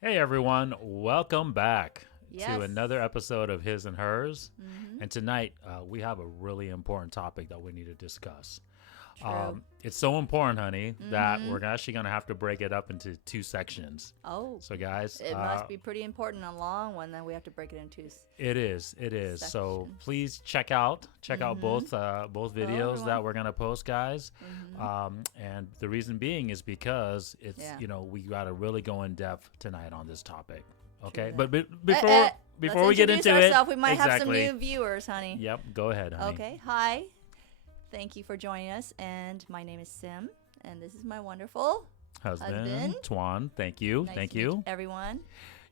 Hey everyone, welcome back to Yes. another episode of His and Hers. Mm-hmm. And tonight we have a really important topic that we need to discuss. True. It's so important, honey, that Mm-hmm. we're actually going to have to break it up into two sections. Oh, So, guys, it must be pretty important and a long one. Then we have to break it into it is. It is. So sections. please check out Mm-hmm. both Hello, videos that everyone. we're gonna post, guys. Mm-hmm. And the reason being is because it's Yeah. we gotta really go in depth tonight on this topic. Okay, True but that. before Let's we get introduce into it, ourselves. We might have some exactly. new viewers, honey. Yep. Go ahead, honey. Okay. Hi. Thank you for joining us. And my name is Sim, and this is my wonderful Husband, husband. Tuan. Thank you. Nice Thank to meet you. everyone.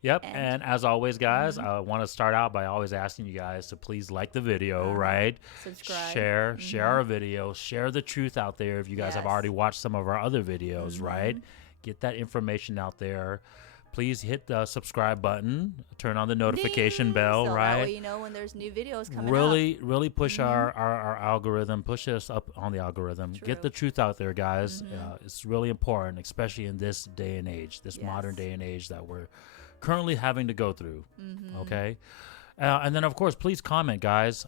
Yep. And And as always, guys, I want to start out by always asking you guys to please like the video, right? subscribe. Share our video, share the truth out there. If you guys have Yes. already watched some of our other videos, right? Get that information out there. Please hit the subscribe button, turn on the notification Ding! bell, So that right? way you know when there's new videos coming up. Really push our algorithm, push us up on the algorithm. True. Get the truth out there, guys. It's really important, especially in this day and age, this modern Yes. day and age that we're currently having to go through. Mm-hmm. Okay. And then, of course, please comment, guys.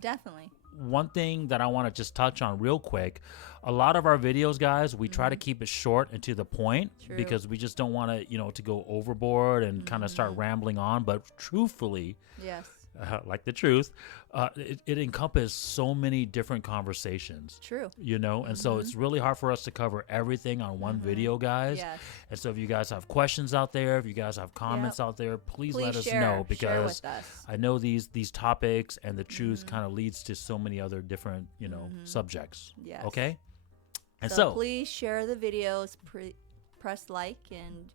Definitely. One thing that I want to just touch on real quick, a lot of our videos, guys, we try to keep it short and to the point True. because we just don't want to go overboard and kind of start rambling on. But truthfully, Yes. like the truth, it encompasses so many different conversations, True. and so it's really hard for us to cover everything on one video, guys. Yes. And so if you guys have questions out there, if you guys have comments out there, please let us share. know Share because with us. I know these topics and the truth kind of leads to so many other different, subjects. Yes. Okay? And So, so, please share the videos, press like, and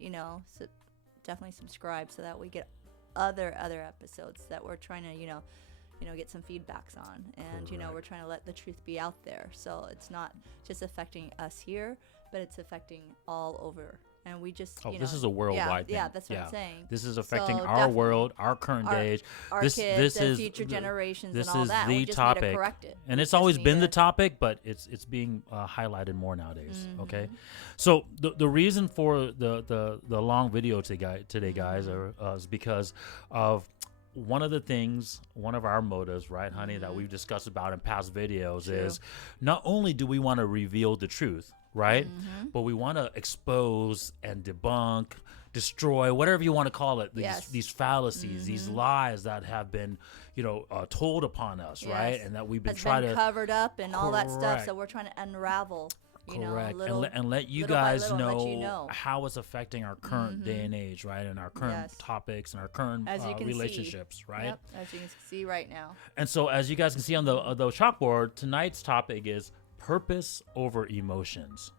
definitely subscribe so that we get other episodes that we're trying to get some feedbacks on, and we're Correct. trying to let the truth be out there. So it's not just affecting us here, but it's affecting all over. And we just this is a worldwide thing. Yeah, that's what I'm saying. This is affecting So our definitely. world, our current day. Our this kids this and is future generations this and all is that. the We just topic, need to correct it. and We it's just always need been the to- topic, but it's being highlighted more nowadays. Okay, so the reason for the long video today, guys, is because of one of our motives, right, honey, that we've discussed about in past videos True. is not only do we want to reveal the truth, right, but we want to expose and debunk, destroy, whatever you want to call it, Yes. these fallacies, these lies that have been, told upon us, right, Yes. and that we've been has trying been to covered up and all that stuff. Correct. So we're trying to unravel, correct little, and let you little by guys little, know, let you know. how it's affecting our current day and age, right, and our current Yes. topics and our current As you can see. relationships, right. Yep, as you can see right now. And so, as you guys can see on the chalkboard, tonight's topic is purpose over emotions.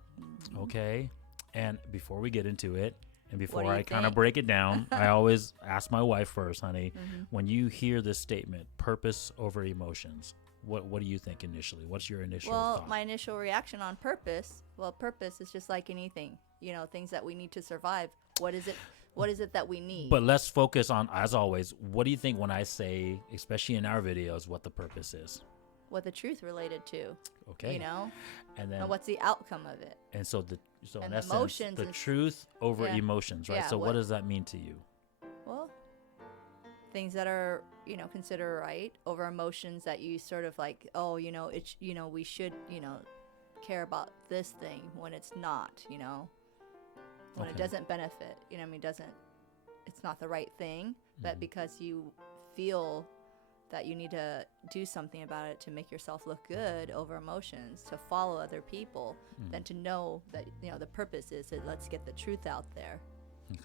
Okay? And before we get into it, and before do you I kind of think? break it down, I always ask my wife first, honey, when you hear this statement, purpose over emotions, what do you think initially? What's your initial Well, thought? my initial reaction on purpose. Well, purpose is just like anything. Things that we need to survive. What is it? What is it that we need? But let's focus on, as always, what do you think when I say, especially in our videos, what the purpose is? what the truth related to? Okay. And then And what's the outcome of it? and so in and the essence, emotions the and truth over yeah. emotions, right? Yeah, So what what- does that mean to you? Well, things that are considered right over emotions that you sort of like, oh, it's we should care about this thing when it's not, when it Okay. doesn't benefit, it's not the right thing, but because you feel that you need to do something about it to make yourself look good over emotions, to follow other people, than to know that the purpose is that let's get the truth out there.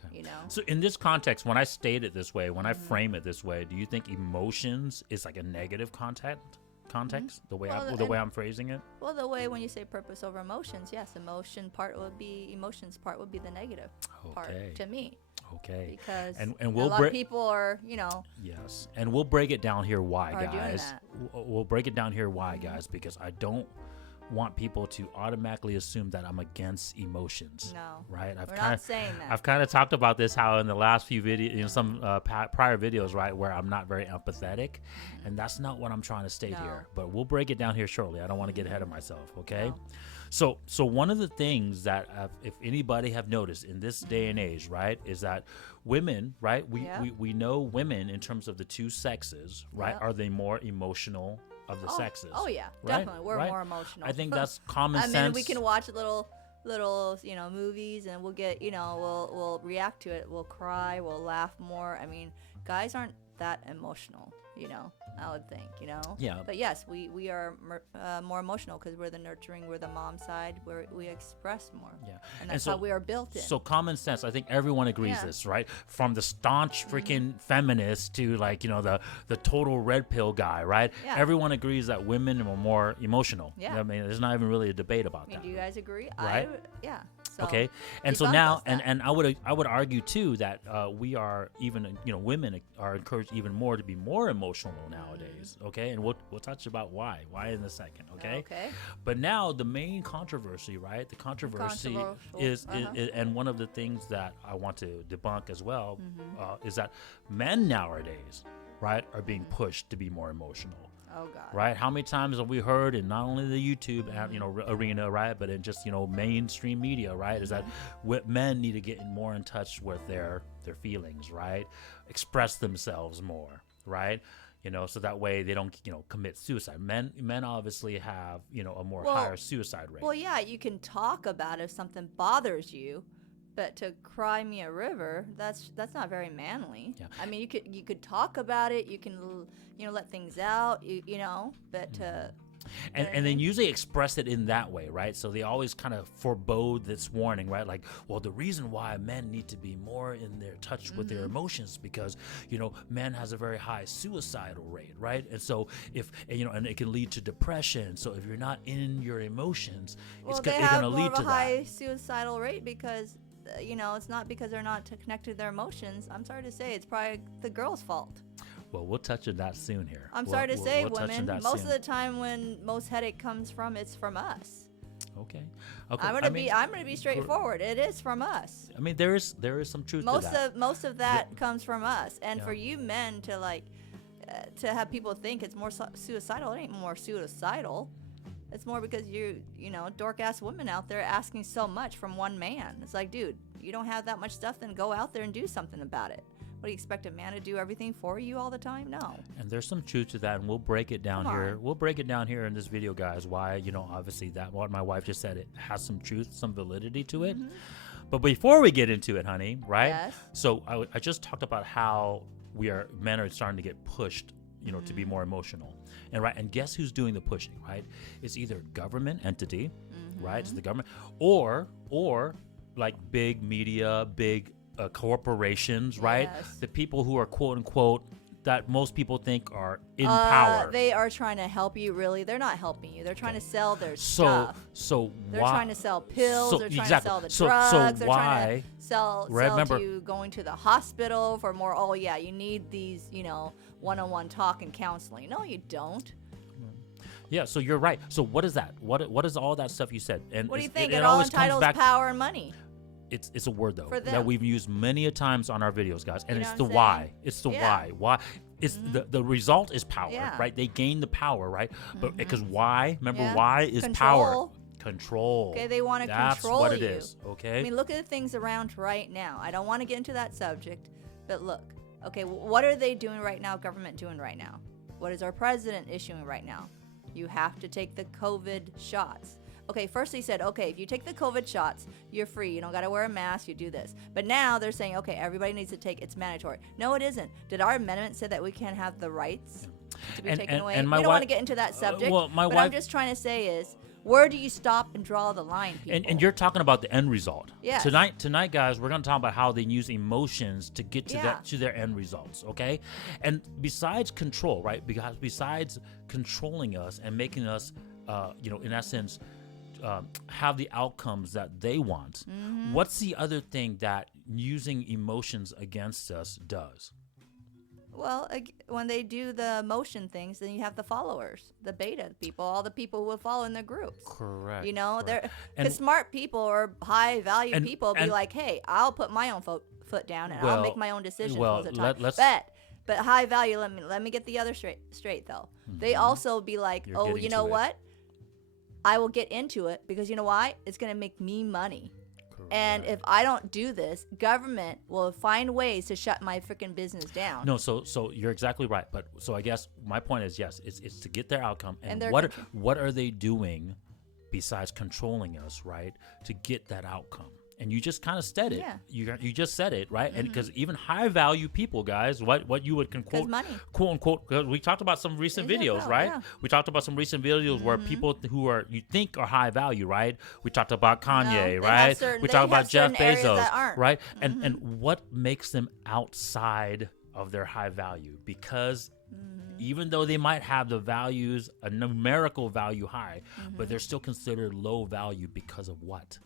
Okay. So in this context, when I state it this way, when I frame it this way, do you think emotions is like a negative context? The way Well, the way I'm phrasing it? Well, the way when you say purpose over emotions, yes, emotions part would be the negative Okay. part to me, Okay. because And a we'll lot of people are Yes. And we'll break it down here why, Are doing guys. that. We'll break it down here why, guys, because I don't want people to automatically assume that I'm against emotions. No. Right? We're not saying that. I've kind of talked about this, how in the last few videos, some prior videos, right, where I'm not very empathetic, and that's not what I'm trying to state No. here. But we'll break it down here shortly. I don't want to get ahead of myself, okay? No. So one of the things that if anybody have noticed in this day and age, right, is that women, right, we know women in terms of the two sexes, right, are they more emotional of the sexes? Oh yeah, right? definitely. We're right? more emotional. I think that's common sense. I mean, we can watch little movies, and we'll get, we'll react to it. We'll cry. We'll laugh more. I mean, guys aren't that emotional. I would think. Yeah. But yes, we are more emotional because we're the nurturing. We're the mom side where we express more. Yeah. And that's how we are built in. So common sense, I think everyone agrees this, right? From the staunch freaking feminist to the total red pill guy, right? Yeah. Everyone agrees that women are more emotional. Yeah. I mean, there's not even really a debate about that. Do you guys agree? Right? Yeah. So okay. And so now, and I would argue too that we are even, women are encouraged even more to be more emotional nowadays. Okay. And we'll touch about why in a second. Okay. Okay. But now the main controversy, right? The controversy is and one of the things that I want to debunk as well is that men nowadays, right, are being pushed to be more emotional. Oh God. Right? How many times have we heard in not only the YouTube arena, right, but in just mainstream media, right, is that men need to get more in touch with their feelings, right? Express themselves more, right? So that way they don't commit suicide. Men obviously have a more higher suicide rate. Well, yeah, you can talk about if something bothers you. But to cry me a river, that's not very manly. Yeah. I mean, you could talk about it, you can let things out, but to and then usually express it in that way, right? So they always kind of forebode this warning, right? Like, well, the reason why men need to be more in their touch with their emotions because men has a very high suicidal rate, right? And so and it can lead to depression. So if you're not in your emotions, it's going to lead to that. They have more of a high suicidal rate because it's not because they're not connected to their emotions. I'm sorry to say, it's probably the girl's fault. Well, we'll touch on that soon here. I'm sorry to say, women, most of the time when most headache comes from, it's from us. Okay. I'm gonna be straightforward. It is from us. I mean, there is some truth to that. Most of that comes from us. And for you men to to have people think it's more suicidal, it ain't more suicidal. It's more because dork ass women out there asking so much from one man. It's like, dude, you don't have that much stuff, then go out there and do something about it. What do you expect a man to do everything for you all the time? No. And there's some truth to that, and we'll break it down here. We'll break it down here in this video, guys. Why, obviously that what my wife just said, it has some truth, some validity to it. But before we get into it, honey, right? Yes. So I just talked about how men are starting to get pushed, to be more emotional. And guess who's doing the pushing, right? It's either government entity, right? It's the government, or like big media, big corporations, right? Yes. The people who are quote unquote that most people think are in power. They are trying to help you. Really, they're not helping you. They're trying to sell their stuff. They're trying to sell pills. They're trying to sell the drugs. They're trying to sell to you going to the hospital for more. Oh yeah, you need these, one-on-one talk and counseling. No, you don't. Yeah, so you're right. So what is that? What is all that stuff you said? And what do you think? It all entitles power and money. It's a word though that we've used many a times on our videos, guys, and it's the why. It's the why. Why? It's the result is power, right? They gain the power, right? But because why? Remember, why is power. Control. Okay, they want to control you. That's what it is. Okay. I mean, look at the things around right now. I don't want to get into that subject, but look. Okay, what are they doing right now? Government doing right now? What is our president issuing right now? You have to take the COVID shots. Okay, first they said, okay, if you take the COVID shots, you're free. You don't got to wear a mask. You do this. But now they're saying, okay, everybody needs to take it's mandatory. No, it isn't. Did our amendment say that we can't have the rights to be taken away? We don't want to get into that subject. But I'm just trying to say is, where do you stop and draw the line, people? And you're talking about the end result. Yeah. Tonight, guys, we're going to talk about how they use emotions to get to their end results, okay? And besides control, right? Because besides controlling us and making us, in essence, have the outcomes that they want, what's the other thing that using emotions against us does? Well, when they do the emotion things, then you have the followers, the beta people, all the people who will follow in their groups. Correct. Because smart people or high value people be like, hey, I'll put my own foot down and I'll make my own decisions most of the time. But high value, let me get the other straight though. They also be like, oh, you know what? I will get into it because you know why? It's going to make me money. And if I don't do this, government will find ways to shut my freaking business down. No, so you're exactly right. But so I guess my point is, yes, it's to get their outcome. And what what are they doing besides controlling us, right, to get that outcome? And you just kind of said it. Yeah. You just said it, right? And because even high value people, guys, what you would quote, money. quote unquote, because we talked about some recent videos, right? Yeah. We talked about some recent videos where people who are you think are high value, right? We talked about Kanye, right? We talked about Jeff Bezos, right? And what makes them outside of their high value? Because even though they might have the values, a numerical value high, but they're still considered low value because of what?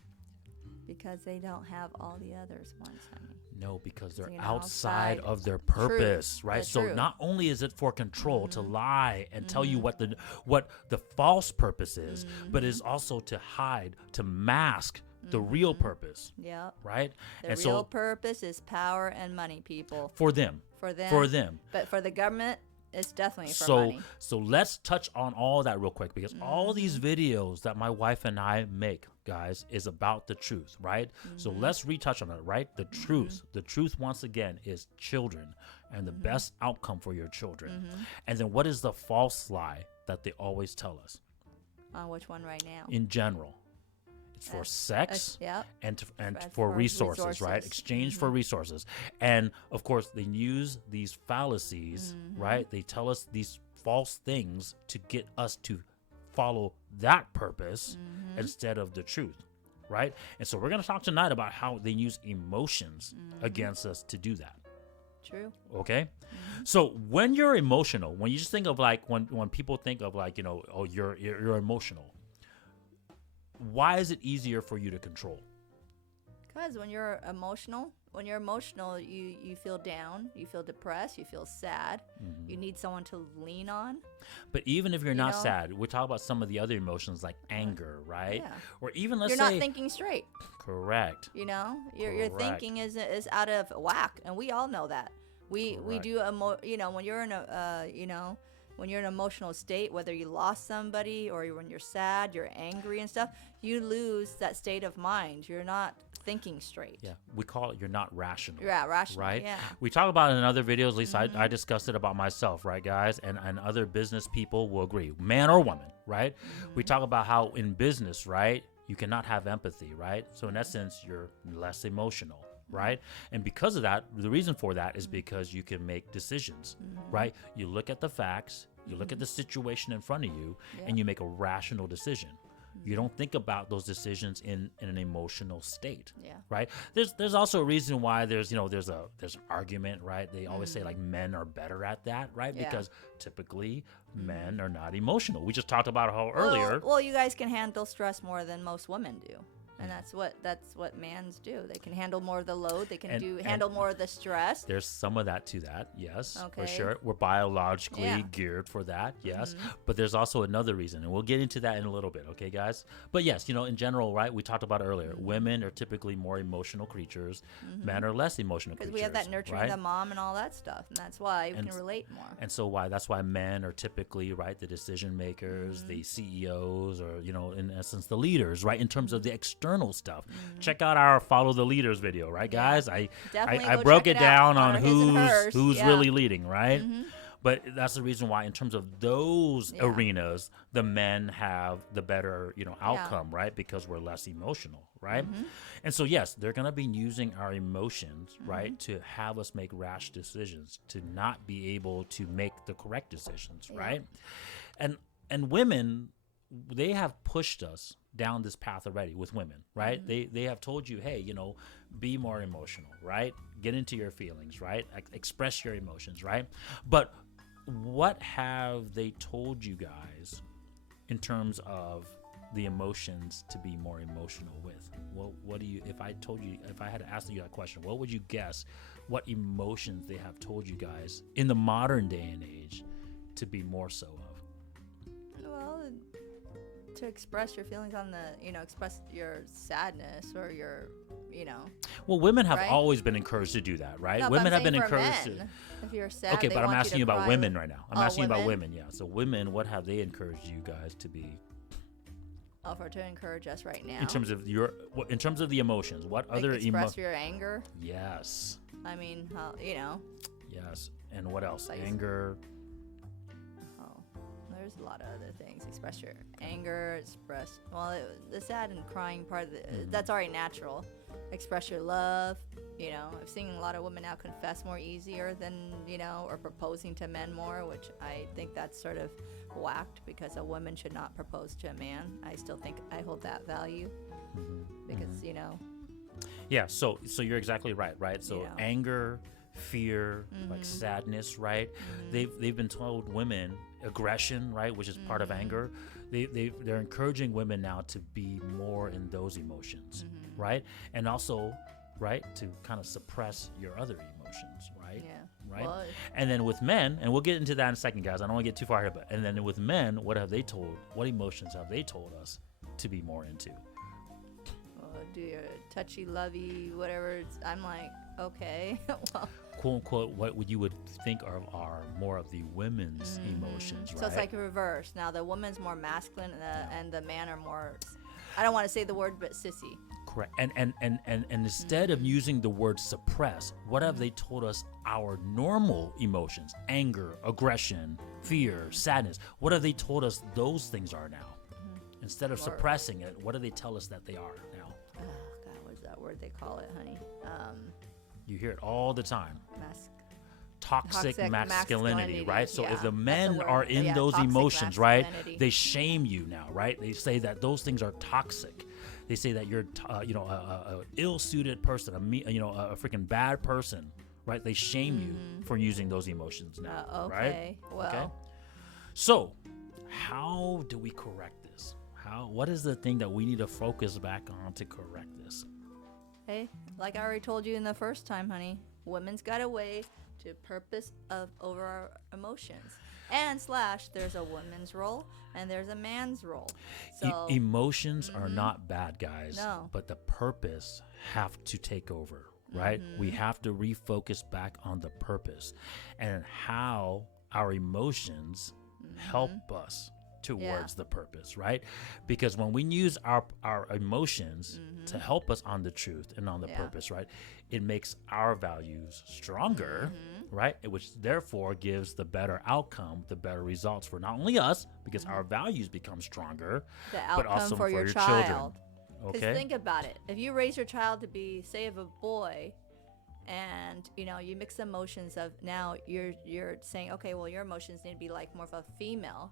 Because they don't have all the others once, honey. No, because they're outside of their purpose, right? So not only is it for control to lie and tell you what the false purpose is, but it's also to hide, to mask the real purpose. Yeah. Right? The real purpose is power and money, people. For them. For them. But for the government, it's definitely for money. So let's touch on all that real quick, because all these videos that my wife and I make, guys, is about the truth, right? So let's retouch on it, right? The truth. The truth, once again, is children and the best outcome for your children. And then what is the false lie that they always tell us? Which one right now? In general. It's for sex and for for resources, right? Exchange for resources. And of course, they use these fallacies, right? They tell us these false things to get us to follow that purpose instead of the truth, right? And so we're going to talk tonight about how they use emotions against us to do that. True. Okay. So when you're emotional, when you just think of like when people think of like, you know, oh, you're emotional. Why is it easier for you to control? Because when you're emotional, you feel down, you feel depressed, you feel sad. You need someone to lean on. But even if you're not sad, we talk about some of the other emotions like anger, right? Yeah. Or even let's you're say not thinking straight. Correct. You know, your thinking is out of whack, and we all know that. We do when you're in a when you're in an emotional state, whether you lost somebody or when you're sad, you're angry and stuff, you lose that state of mind. You're not thinking straight. Yeah, we call it you're not rational. Yeah, rational. Right? Yeah. We talk about it in other videos, at least I discussed it about myself, right, guys? And other business people will agree, man or woman, right? We talk about how in business, right, you cannot have empathy, right? So in essence, you're less emotional. Right? And because of that, the reason for that is because you can make decisions, right? You look at the facts, you look at the situation in front of you, and you make a rational decision. You don't think about those decisions in an emotional state, right? There's also a reason why there's an argument, right? They always say like men are better at that, right? Because typically men are not emotional. We just talked about how earlier. Well, you guys can handle stress more than most women do. And that's what mans do. They can handle more of the load. They can handle more of the stress. There's some of that to that, yes, for sure. We're biologically geared for that, yes. But there's also another reason, and we'll get into that in a little bit, okay, guys? But yes, in general, right, we talked about earlier, women are typically more emotional creatures. Men are less emotional creatures. Because we have that nurturing the mom and all that stuff, and that's why we can relate more. And so that's why men are typically, right, the decision makers, the CEOs, or, in essence, the leaders, right, in terms of the external stuff. Check out our Follow the Leaders video, right, guys? I broke it down on who's really leading, right? But that's the reason why, in terms of those arenas, the men have the better, outcome, right? Because we're less emotional, right? And so, yes, they're going to be using our emotions, right, to have us make rash decisions, to not be able to make the correct decisions, right? And women, they have pushed us down this path already with women, right? They have told you, hey, be more emotional, right? Get into your feelings, right? Express your emotions, right? But what have they told you guys in terms of the emotions to be more emotional with? What do you, if I had to ask you that question, what would you guess what emotions they have told you guys in the modern day and age to be more so of? Well, to express your feelings on the, express your sadness or your, Well, women have always been encouraged to do that, right? No, women have been encouraged to. If you're sad, okay, but I'm asking you about women right now. I'm asking you women? about women, yeah. So women, what have they encouraged you guys to be? Offer to encourage us right now. In terms of in terms of the emotions, what like other express your anger. Yes. I mean, Yes. And what else? Like, Anger. Oh, there's a lot of other things. Express your anger. Express. Well, the sad and crying part of that's already natural. Express your love. I've seen a lot of women now confess more easier than or proposing to men more, which I think that's sort of whacked because a woman should not propose to a man. I still think I hold that value because Yeah. So you're exactly right. So anger, fear, like sadness, right? They've been told women aggression, right, which is part of anger. They're encouraging women now to be more in those emotions, right, and also, right, to kind of suppress your other emotions, right? Yeah. Right. Well, and then with men, and we'll get into that in a second, guys. I don't want to get too far here, and then with men, what emotions have they told us to be more into? Do your touchy, lovey, whatever. I'm like, okay, well. Quote unquote, what you would think are more of the women's emotions, right? So it's like a reverse. Now the woman's more masculine, and the man are more. I don't want to say the word, but sissy. Correct. And instead of using the word suppress, what have they told us our normal emotions? Anger, aggression, fear, sadness. What have they told us those things are now? Instead of suppressing it, what do they tell us that they are now? Oh God, what's that word they call it, honey? You hear it all the time. Toxic masculinity, right? So if the men are in those emotions, right, they shame you now, right? They say that those things are toxic. They say that you're, a ill-suited person, a freaking bad person, right? They shame you for using those emotions now, right? Well. Okay. So, how do we correct this? What is the thing that we need to focus back on to correct this? Hey, like I already told you in the first time, honey, women's got a way to purpose over our emotions. And / there's a woman's role and there's a man's role. So emotions are not bad, guys. No. But the purpose have to take over, right? We have to refocus back on the purpose and how our emotions help us towards the purpose, right? Because when we use our emotions to help us on the truth and on the purpose, right, it makes our values stronger, right? Which therefore gives the better outcome, the better results for not only us, because our values become stronger, but also for your children. Because think about it. If you raise your child to be, say, of a boy, and you mix emotions of now you're saying, okay, well, your emotions need to be like more of a female,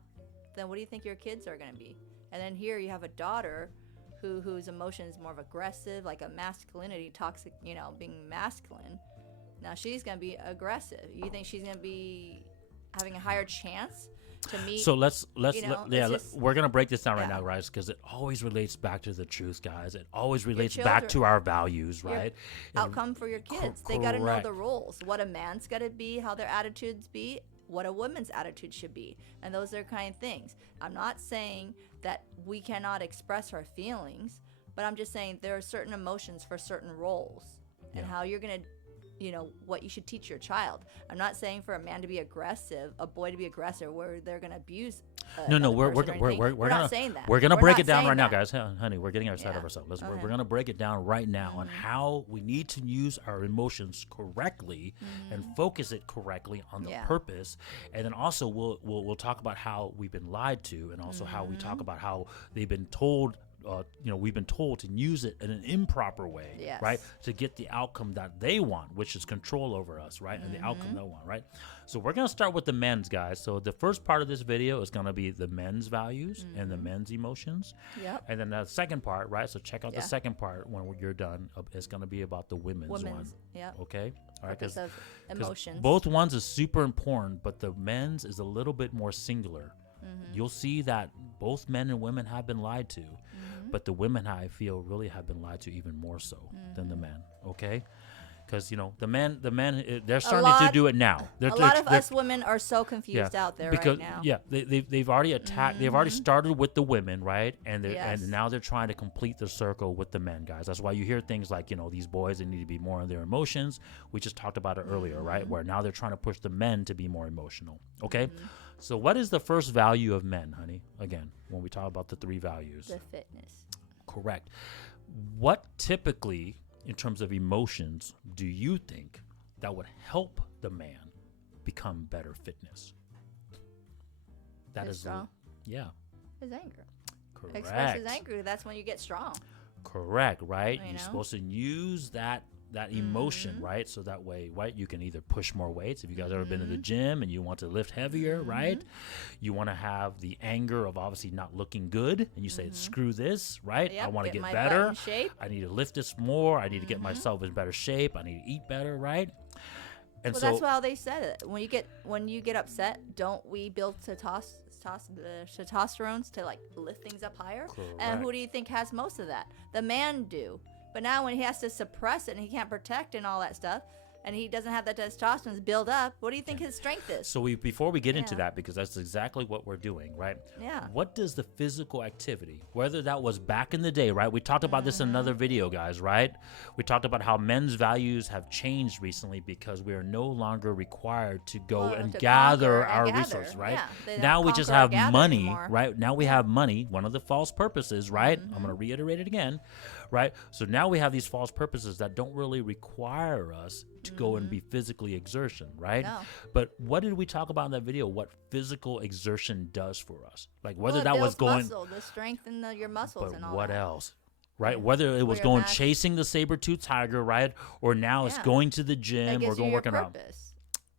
then what do you think your kids are going to be? And then here you have a daughter whose emotion is more of aggressive, like a masculinity, toxic, being masculine. Now she's going to be aggressive. You think she's going to be having a higher chance to meet? So we're going to break this down right now, guys, because it always relates back to the truth, guys. It always relates back to our values, right? Outcome for your kids. They got to know the roles, what a man's got to be, how their attitudes be, what a woman's attitude should be. And those are kind of things. I'm not saying that we cannot express our feelings, but I'm just saying there are certain emotions for certain roles and how you're going to, what you should teach your child. I'm not saying for a man to be aggressive, a boy to be aggressive, where they're going to abuse. We're not saying that. We're gonna break it down right now, guys. Honey, we're getting outside of ourselves. We're gonna break it down right now on how we need to use our emotions correctly and focus it correctly on the purpose. And then also we'll talk about how we've been lied to, and also how we talk about how they've been told. We've been told to use it in an improper way, right? To get the outcome that they want, which is control over us, right? And the outcome they want, right? So we're going to start with the men's, guys. So the first part of this video is going to be the men's values and the men's emotions. Yep. And then the second part, right? So check out the second part when you're done. It's going to be about the women's one. Yep. Okay? All right. Because of emotions. Both ones is super important, but the men's is a little bit more singular. You'll see that both men and women have been lied to. But the women, I feel, really have been lied to even more so than the men, okay? Because the men, they're starting to do it now. A lot of us women are so confused out there right now. Yeah, they've already attacked. They've already started with the women, right? And Yes. now they're trying to complete the circle with the men, guys. That's why you hear things like these boys, they need to be more on their emotions. We just talked about it earlier, right? Where now they're trying to push the men to be more emotional. Okay, so what is the first value of men, honey? Again, when we talk about the 3 values, The fitness. correct. What typically, in terms of emotions, do you think that would help the man become better fitness? That His is, strong. yeah, His anger. correct. Express his anger. That's when you get strong. Correct, right? You You're know? supposed to use that emotion, right? So that way, right, you can either push more weights. If you guys ever been to the gym and you want to lift heavier, right? You want to have the anger of obviously not looking good, and you say, "Screw this," right? Yep, I want to get my better. butt in shape. I need to lift this more. I need to get myself in better shape. I need to eat better, right? And Well, so that's why they said it. When you get upset, don't we build the testosterones to like lift things up higher? And who Correct. do you think has most of that? The man do. But now when he has to suppress it and he can't protect and all that stuff, and he doesn't have that testosterone build up, what do you think his strength is? So before we get into Yeah. that, because that's exactly what we're doing, right? Yeah. What does the physical activity, whether that was back in the day, right? We talked about this in another video, guys, right? We talked about how men's values have changed recently because we are no longer required to go and to gather conquer and our gather. resources, right? Yeah, they don't Now we just conquer or have gather money, anymore. right? Now we have money, one of the false purposes, right? I'm going to reiterate it again, right? So now we have these false purposes that don't really require us to go and be physically exertion, right? No. But what did we talk about in that video? What physical exertion does for us, like whether Well, it that was builds going, muscle, the strength in your muscles but and all what that. else? Right, whether it was your going mass- chasing the saber-toothed tiger, right, or now it's Yeah. going to the That gym or gives going you your working out. purpose.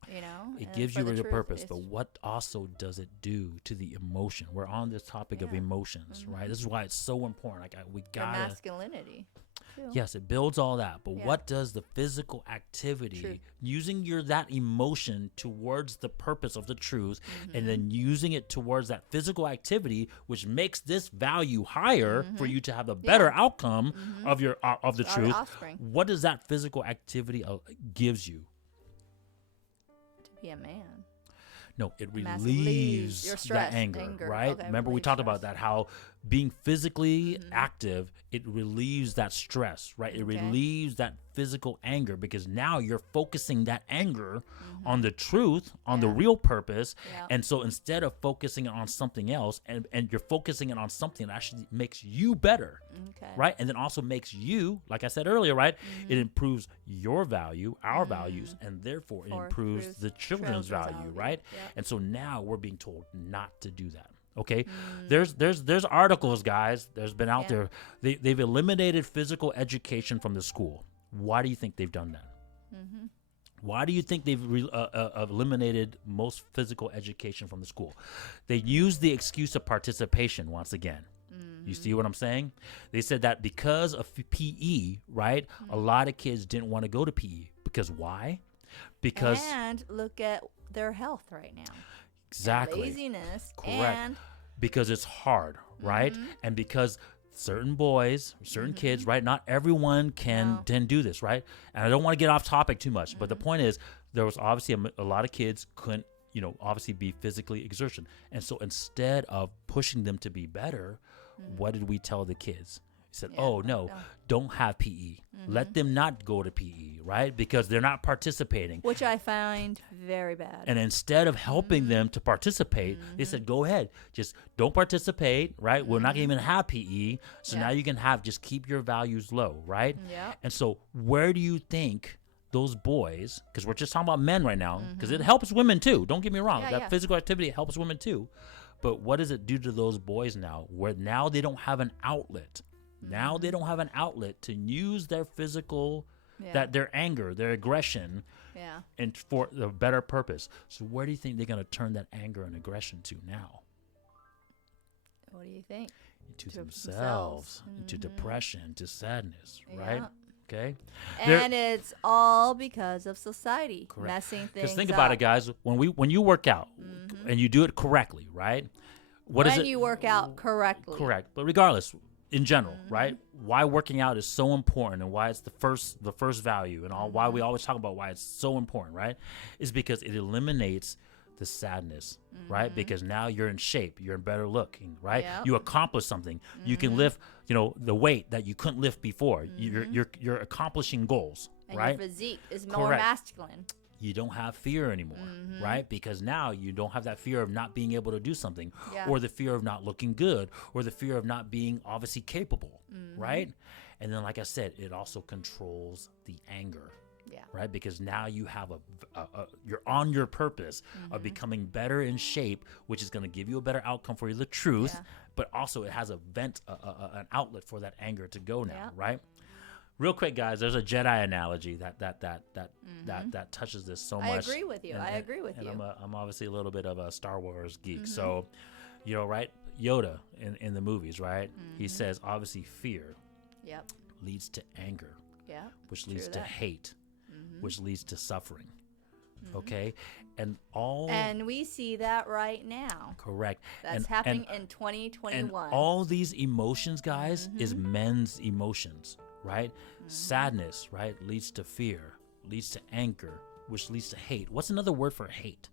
It and gives for you the your truth, purpose, it's- but what also does it do to the emotion? We're on this topic of Yeah. emotions, right? This is why it's so important. Like we your gotta, masculinity. Too. yes, it builds all that. But Yeah. what does the physical activity, Truth. using that emotion towards the purpose of the truth, and then using it towards that physical activity, which makes this value higher for you to have a better outcome of your of the Our truth? offspring. What does that physical activity gives you? To be a man. No, it Massive relieves relieves your that stress, anger, anger. right? Okay, Remember we relieves talked about stress. that, how being physically active, it relieves that stress, right? It Okay. relieves that physical anger because now you're focusing that anger on the truth, on the Yeah. real purpose. Yeah. And so instead of focusing it on something else, and you're focusing it on something that actually makes you better, Okay. right? And then also makes you, like I said earlier, right? It improves your value, our values, and therefore it Or improves improves the children's value, value. right? Yeah. And so now we're being told not to do that. Okay, there's articles, guys. There's been out Yeah. there. They've eliminated physical education from the school. Why do you think they've done that? Why do you think they've eliminated most physical education from the school? They use the excuse of participation once again. You see what I'm saying? They said that because of PE, right? A lot of kids didn't want to go to PE because why? Because And look at their health right now. exactly. Laziness. Correct. And Because it's hard, right? And because certain boys, certain kids, right? Not everyone can do this, right? And I don't want to get off topic too much, but the point is there was obviously a lot of kids couldn't, obviously be physically exertion. And so instead of pushing them to be better, what did we tell the kids? We said, Yeah, oh, no, no. don't have PE. Let them not go to PE, right? Because they're not participating. which I find very bad. And instead of helping them to participate, they said, go ahead, just don't participate, right? We're not going to even have PE. So Yeah. now you can just keep your values low, right? Yeah. And so where do you think those boys, because we're just talking about men right now, because it helps women too. Don't get me wrong. Yeah, that yeah. physical activity helps women too. But what does it do to those boys now, where now they don't have an outlet? Now they don't have an outlet to use their physical, Yeah. their anger, their aggression, Yeah. and for a better purpose. So where do you think they're going to turn that anger and aggression to now? What do you think? Into To themselves, themselves. into depression, to sadness, right? Yeah. Okay. There- And it's all because of society Correct. messing things Because think about it, up. guys. When you work out and you do it correctly, right? What is When it? you work out correctly. Correct. But regardless, in general, right? Why working out is so important and why it's the first value and all why we always talk about why it's so important, right? Is because it eliminates the sadness, right? Because now you're in shape, you're in better looking, right? Yep. You accomplish something. You can lift, the weight that you couldn't lift before. You're accomplishing goals, And right? your physique is more Correct. masculine. You don't have fear anymore, right? Because now you don't have that fear of not being able to do something, Yeah. or the fear of not looking good, or the fear of not being obviously capable, right? And then, like I said, it also controls the anger, Yeah. right? Because now you have you're on your purpose of becoming better in shape, which is going to give you a better outcome for the truth, Yeah. but also it has a vent, an outlet for that anger to go now, Yeah. right? Real quick, guys, there's a Jedi analogy that touches this so I much. agree with you. I agree with you. I'm obviously a little bit of a Star Wars geek, so right? Yoda in the movies, right? He says obviously fear Yep. leads to anger, Yeah. which True leads to that. hate, which leads to suffering. Okay, and And we see that right now. correct. That's and, happening and, in 2021. And all these emotions, guys, is men's emotions, right? Sadness, right, leads to fear, leads to anger, which leads to hate. What's another word for hate?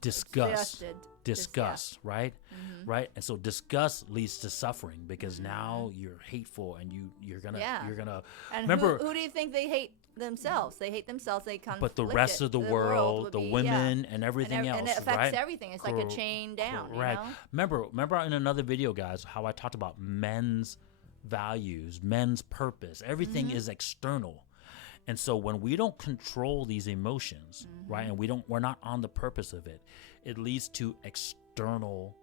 Disgust. Disgust, right? Right? And so disgust leads to suffering because now you're hateful and you're gonna And remember who do you think they hate themselves? They hate themselves. They conflict but the rest of the world, would the be- women yeah. and everything else, and it affects right? everything. It's like a chain down. Correct. You know? Remember in another video, guys, how I talked about men's values, men's purpose. Everything is external. And so when we don't control these emotions, right, and we're not on the purpose of it, it leads to external,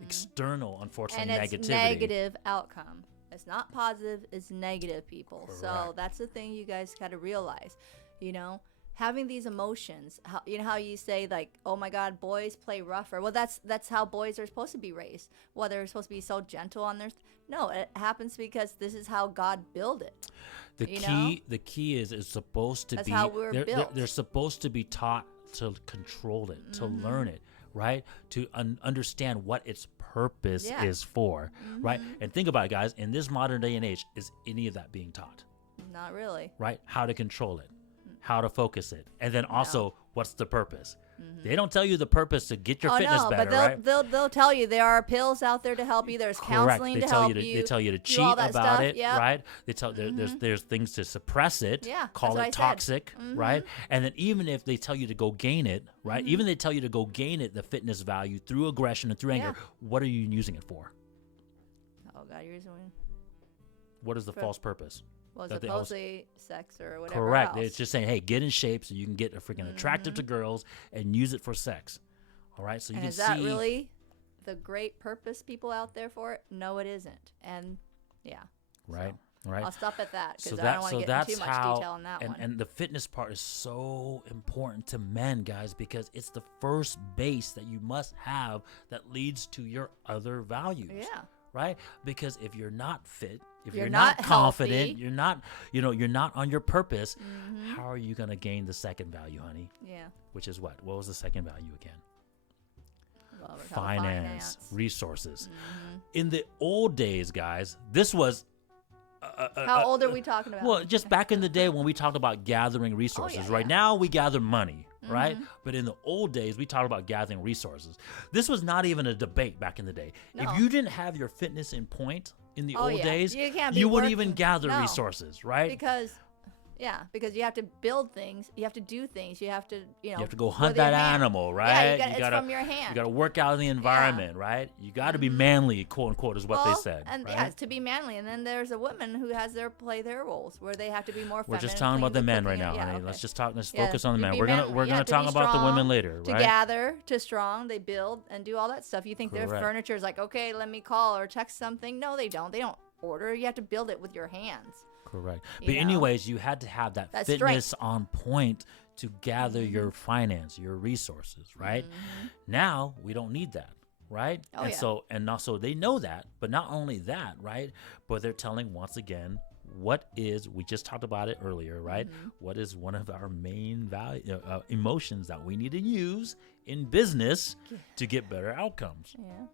unfortunately, And it's negativity. negative outcome. It's not positive. It's negative, people. So Correct. that's the thing you guys got to realize. Having these emotions. How you say like, oh my God, boys play rougher. Well, that's how boys are supposed to be raised. Well, they're supposed to be so gentle on their. No, it happens because this is how God built it. The key is it's supposed to That's be. how we were built. They're supposed to be taught to control it, to learn it, right? To understand what its purpose is for, right? And think about it, guys. In this modern day and age, is any of that being taught? Not really. Right? How to control it, how to focus it, and then also what's the purpose? They don't tell you the purpose to get your fitness better, but right? they'll tell you there are pills out there to help you. There's counseling They to tell help you. They tell you to do cheat all that about stuff. it, Yep. right? They tell there's things to suppress it, Yeah, call that's it what I said. toxic, right? And then even if they tell you to go gain it, right? Even they tell you to go gain it, the fitness value through aggression and through anger. What are you using it for? Oh God, you're using. What is the false purpose? Well, that they always- supposedly sex or whatever. Correct. Else. It's just saying, hey, get in shape so you can get a freaking attractive to girls and use it for sex. All right, so you And can is see. that really the great purpose people out there for it? No, it isn't. And Right. so Right. I'll stop at that because So I don't want to get that's into too much how, detail on that one. and the fitness part is so important to men, guys, because it's the first base that you must have that leads to your other values. Yeah. Right? Because if you're not fit, if You're you're not not confident, healthy. you're not, you're not on your purpose, how are you going to gain the second value, honey? Yeah. Which is what? What was the second value again? Well, we're talking Finance, resources. In the old days, guys, this was How old are we talking about? well, just back in the day when we talked about gathering resources. Right now, we gather money, right? But in the old days, we talked about gathering resources. This was not even a debate back in the day. No. If you didn't have your fitness in point in the Oh, old yeah. days, You can't be you wouldn't even working. gather No. resources, right? because you have to build things, you have to do things, you have to you have to go with hunt your that hand. animal, right? Yeah, it's gotta, from your hand. You got to work out in the environment, right? You got to be manly, quote unquote, is what they said. And right? to be manly. And then there's a woman who has play their roles where they have to be more We're feminine. just talking clean about the men cooking, right now, yeah, honey. okay. Let's just talk. Let's Yeah, focus on the you men. be We're gonna manly. we're You gonna have to talk be about the women strong, later, to right? gather, to strong, they build and do all that stuff. You think their Correct. furniture is like, okay, let me call or text something. No, they don't. They don't order. You have to build it with your hands. Correct. You But know? anyways, you had to have that That fitness on point to gather your finance, your resources, right? Now we don't need that, right? Oh, and yeah. so and also they know that, but not only that, right? But they're telling once again what is we just talked about it earlier, right? What is one of our main emotions that we need to use in business to get better outcomes? Yeah.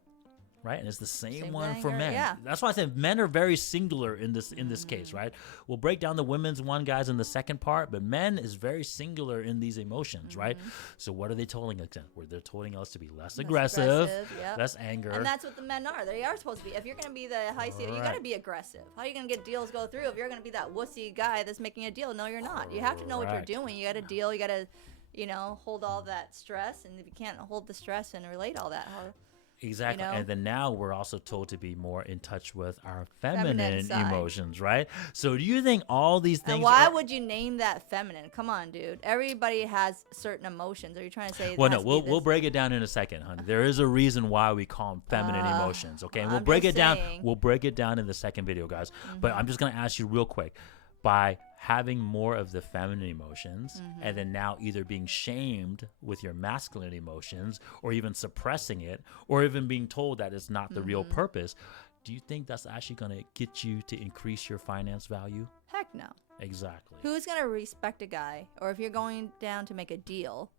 right? And it's the same Same one with for anger, men. yeah. That's why I said men are very singular in this case, right? We'll break down the women's one, guys, in the second part, but men is very singular in these emotions, right? So what are they telling us? Well, they're telling us to be less aggressive, yep. less anger. And that's what the men are. They are supposed to be. If you're going to be the high CEO, you got to be aggressive. How are you going to get deals go through if you're going to be that wussy guy that's making a deal? No, you're not. You have to know what you're doing. You got to deal. You got to, hold all that stress. And if you can't hold the stress and relate all that, exactly. And then now we're also told to be more in touch with our feminine side. emotions, right? So do you think all these things and why would you name that feminine? Come on, dude. Everybody has certain emotions. Are you trying to say Well, no, we'll break it down in a second, honey. There is a reason why we call them feminine emotions, okay? And we'll break it down. We'll break it down in the second video, guys. But I'm just going to ask you real quick. By having more of the feminine emotions and then now either being shamed with your masculine emotions or even suppressing it or even being told that it's not the real purpose, do you think that's actually going to get you to increase your finance value? Heck no. Exactly. Who's going to respect a guy? Or if you're going down to make a deal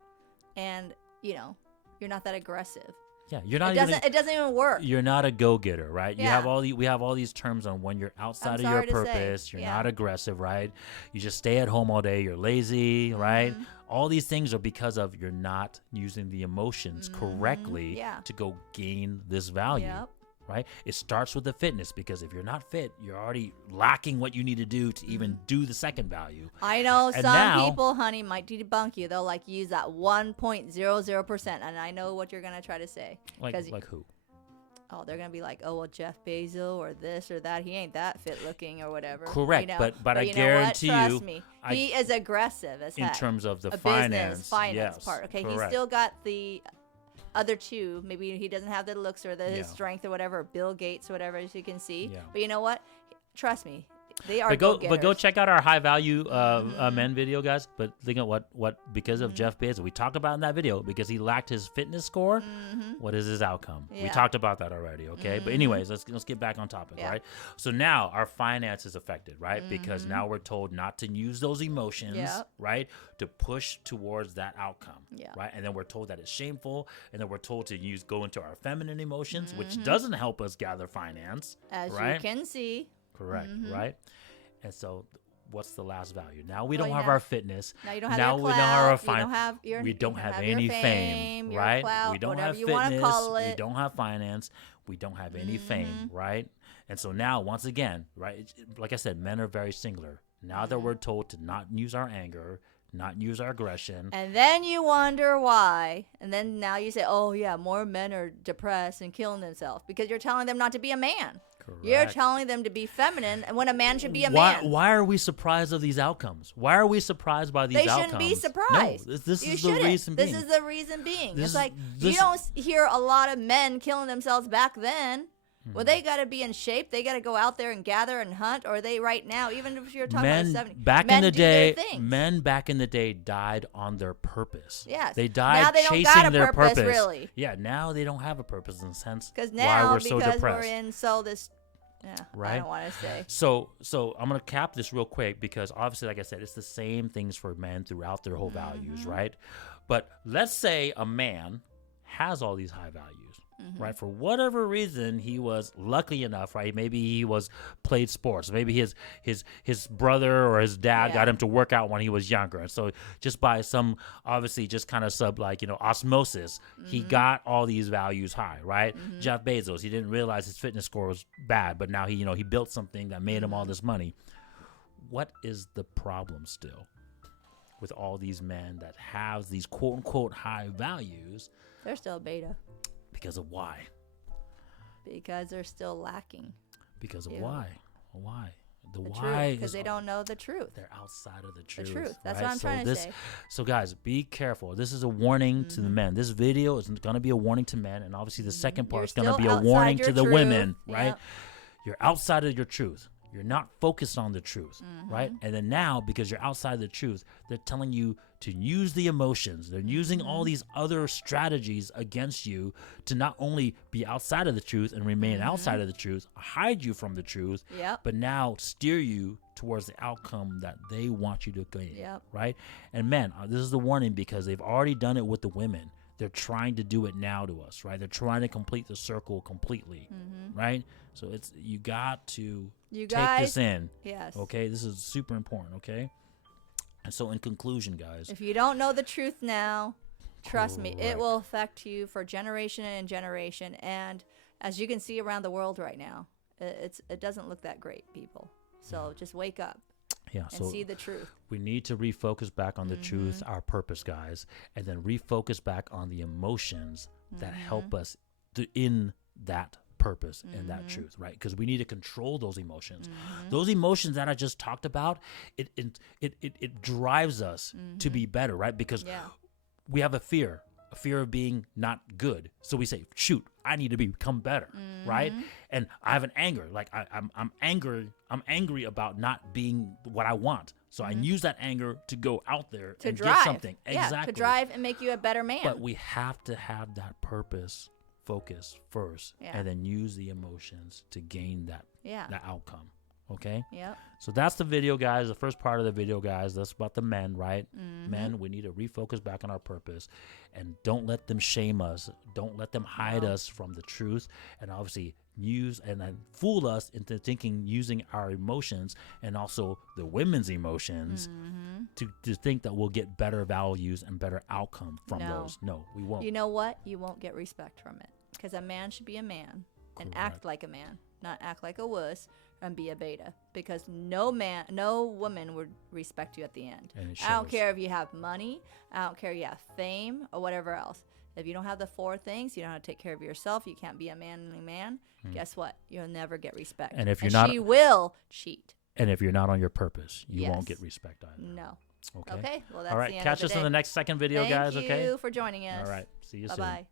and, you're not that aggressive. Yeah, you're not. It doesn't even work. You're not a go-getter, right? Yeah. You have we have all these terms on when you're outside of your purpose. You're not aggressive, right? You just stay at home all day. You're lazy, right? All these things are because of you're not using the emotions correctly to go gain this value. Yep. Right? It starts with the fitness because if you're not fit, you're already lacking what you need to do to even do the second value. I know some people, honey, might debunk you. They'll use that 1.00%, and I know what you're gonna try to say. Like who? Oh, they're gonna be like, oh well, Jeff Bezos or this or that. He ain't that fit looking or whatever. Correct, but I guarantee you, trust me, he is aggressive as heck. In terms of the finance yes, part. Okay, correct. He's still got the other two. Maybe he doesn't have the looks or his strength or whatever, Bill Gates or whatever, as you can see. Yeah. But you know what? Trust me, they are but go check out our high value men video, guys. But think of what because of Jeff Bezos, we talked about in that video, because he lacked his fitness score. What is his outcome? We talked about that already, okay? But anyways, let's get back on topic, right? So now our finance is affected, right? Because now we're told not to use those emotions, right, to push towards that outcome, right? And then we're told that it's shameful, and then we're told to go into our feminine emotions, which doesn't help us gather finance, as right? you can see. Correct, right? And so, what's the last value? Now we don't have our fitness. Now you don't have now your we clout, don't have our finance. We don't have any your fame, right? Clout, we don't have you fitness. Call it. We don't have finance. We don't have any fame, right? And so now, once again, right? Like I said, men are very singular. Now that we're told to not use our anger, not use our aggression. And then you wonder why. And then now you say, oh, yeah, more men are depressed and killing themselves because you're telling them not to be a man. Correct. You're telling them to be feminine when a man should be a man. Why are we surprised of these outcomes? Why are we surprised by these outcomes? They shouldn't be surprised. No, this is the reason being. This is the reason being. It's like you don't hear a lot of men killing themselves back then. Well, they got to be in shape. They got to go out there and gather and hunt. Or they right now, even if you're talking about 70, men back in the day died on their purpose. Yes, they died now they chasing don't got a their purpose. purpose. Really? Yeah, now they don't have a purpose in the sense now, why we're so depressed. We're in this. Yeah, right? I don't want to say. So I'm gonna cap this real quick because obviously, like I said, it's the same things for men throughout their whole values, right? But let's say a man has all these high values. Right, for whatever reason, he was lucky enough. Right, maybe he played sports. Maybe his brother or his dad got him to work out when he was younger, and so just by some obviously just kind of osmosis, he got all these values high. Right, Jeff Bezos, he didn't realize his fitness score was bad, but now he built something that made him all this money. What is the problem still with all these men that have these quote unquote high values? They're still beta. Because of why? Because they're still lacking. Because of why? Why? The why? Because they don't know the truth. They're outside of the truth. The truth. That's what I'm trying to say. So guys, be careful. This is a warning to the men. This video is going to be a warning to men, and obviously the second part is going to be a warning to the women. Right? Yep. You're outside of your truth. You're not focused on the truth, right? And then now, because you're outside the truth, they're telling you to use the emotions. They're using all these other strategies against you to not only be outside of the truth and remain outside of the truth, hide you from the truth, but now steer you towards the outcome that they want you to gain, right? And men, this is the warning because they've already done it with the women. they're trying to do it now to us, right? They're trying to complete the circle completely, right? So it's you got to take this in. Yes. Okay, this is super important. Okay, and so in conclusion, guys, if you don't know the truth now, trust me, it Correct. will affect you for generation and generation. And as you can see around the world right now, it doesn't look that great, people. So just wake up. Yeah, And so see the truth. we need to refocus back on the truth, our purpose, guys, and then refocus back on the emotions that help us in that purpose and that truth, right? Because we need to control those emotions. Those emotions that I just talked about, it drives us to be better, right? Because we have a fear of being not good. So we say, shoot, I need to become better, right? And I have an anger, like I'm angry about not being what I want. So I use that anger to go out there and drive. get something. Yeah, Exactly. to drive and make you a better man. But we have to have that purpose focus first, and then use the emotions to gain that outcome. Okay? Yep. So that's the video, guys. The first part of the video, guys. That's about the men, right? Men, we need to refocus back on our purpose, and don't let them shame us. Don't let them hide us from the truth, and obviously use and then fool us into thinking using our emotions and also the women's emotions to think that we'll get better values and better outcome from those. No, we won't. You know what? You won't get respect from it, because a man should be a man and act like a man, not act like a wuss and be a beta, because no woman would respect you at the end. And it I don't shows. care if you have money, I don't care if you have fame or whatever else. If you don't have the 4 things, you don't know how to take care of yourself, you can't be a manly man, guess what? You'll never get respect. And if you're not, she will cheat. and if you're not on your purpose, you won't Yes. get respect either. No. Okay. Okay. Well, that's All right. the end Catch of us the in day. the next second video, Thank guys. Okay. you for joining us. All right. See you soon. Bye-bye.